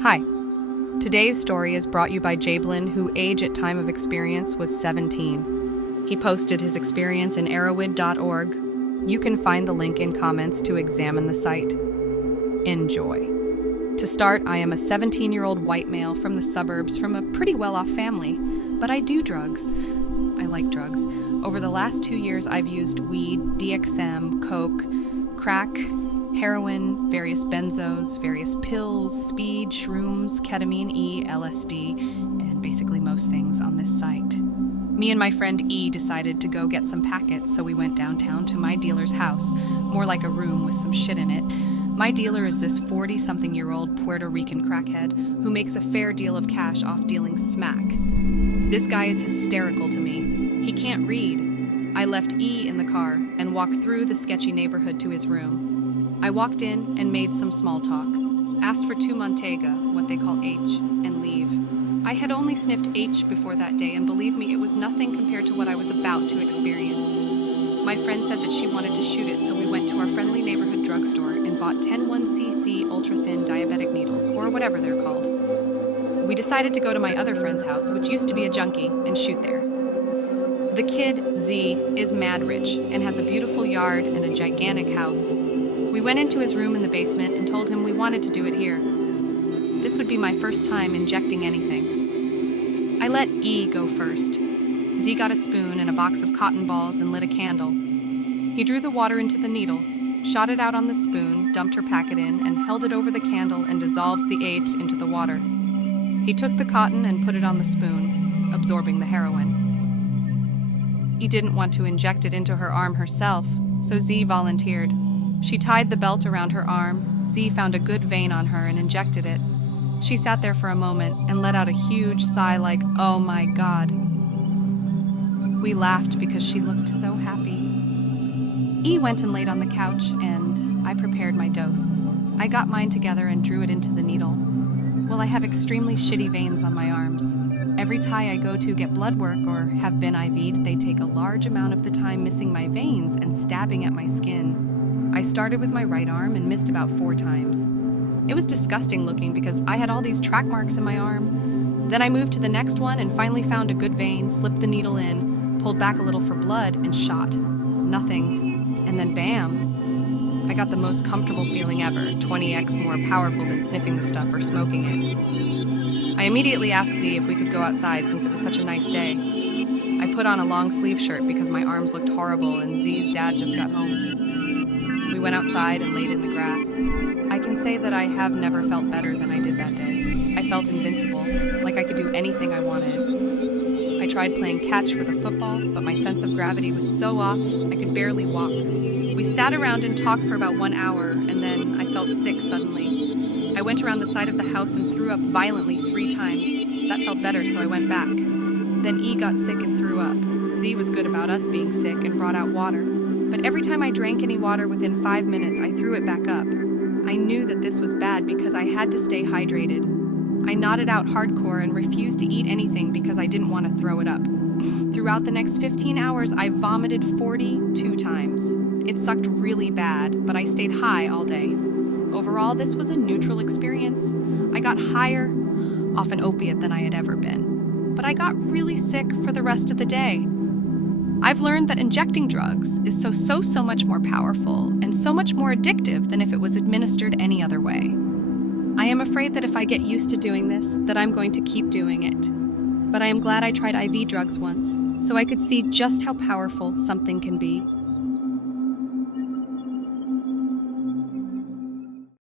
Hi. Today's story is brought you by Jablin, who age at time of experience was 17. He posted his experience in heroin.org. You can find the link in comments to examine the site. Enjoy. To start, I am a 17-year-old white male from the suburbs from a pretty well-off family, but I do drugs. I like drugs. Over the last 2 years, I've used weed, DXM, coke, crack, heroin, various benzos, various pills, speed, shrooms, ketamine, E, LSD, and basically most things on this site. Me and my friend E decided to go get some packets, so we went downtown to my dealer's house, more like a room with some shit in it. My dealer is this 40-something-year-old Puerto Rican crackhead who makes a fair deal of cash off dealing smack. This guy is hysterical to me. He can't read. I left E in the car and walked through the sketchy neighborhood to his room. I walked in and made some small talk, asked for 2 Montega, what they call H, and leave. I had only sniffed H before that day, and believe me, it was nothing compared to what I was about to experience. My friend said that she wanted to shoot it, so we went to our friendly neighborhood drugstore and bought 10 1cc ultra-thin diabetic needles, or whatever they're called. We decided to go to my other friend's house, which used to be a junkie, and shoot there. The kid, Z, is mad rich and has a beautiful yard and a gigantic house. We went into his room in the basement and told him we wanted to do it here. This would be my first time injecting anything. I let E go first. Z got a spoon and a box of cotton balls and lit a candle. He drew the water into the needle, shot it out on the spoon, dumped her packet in, and held it over the candle and dissolved the H into the water. He took the cotton and put it on the spoon, absorbing the heroin. E didn't want to inject it into her arm herself, so Z volunteered. She tied the belt around her arm. Z found a good vein on her and injected it. She sat there for a moment and let out a huge sigh like, "Oh my God." We laughed because she looked so happy. E went and laid on the couch, and I prepared my dose. I got mine together and drew it into the needle. Well, I have extremely shitty veins on my arms. Every tie I go to get blood work or have been IV'd, they take a large amount of the time missing my veins and stabbing at my skin. I started with my right arm and missed about 4 times. It was disgusting looking because I had all these track marks in my arm. Then I moved to the next one and finally found a good vein, slipped the needle in, pulled back a little for blood, and shot. Nothing. And then bam! I got the most comfortable feeling ever, 20x more powerful than sniffing the stuff or smoking it. I immediately asked Z if we could go outside since it was such a nice day. I put on a long sleeve shirt because my arms looked horrible and Z's dad just got home. We went outside and laid in the grass. I can say that I have never felt better than I did that day. I felt invincible, like I could do anything I wanted. I tried playing catch with a football, but my sense of gravity was so off, I could barely walk. We sat around and talked for about 1 hour, and then I felt sick suddenly. I went around the side of the house and threw up violently 3 times. That felt better, so I went back. Then E got sick and threw up. Z was good about us being sick and brought out water. But every time I drank any water within 5 minutes, I threw it back up. I knew that this was bad because I had to stay hydrated. I nodded out hardcore and refused to eat anything because I didn't want to throw it up. Throughout the next 15 hours, I vomited 42 times. It sucked really bad, but I stayed high all day. Overall, this was a neutral experience. I got higher off an opiate than I had ever been. But I got really sick for the rest of the day. I've learned that injecting drugs is so much more powerful and so much more addictive than if it was administered any other way. I am afraid that if I get used to doing this, that I'm going to keep doing it. But I am glad I tried IV drugs once, so I could see just how powerful something can be.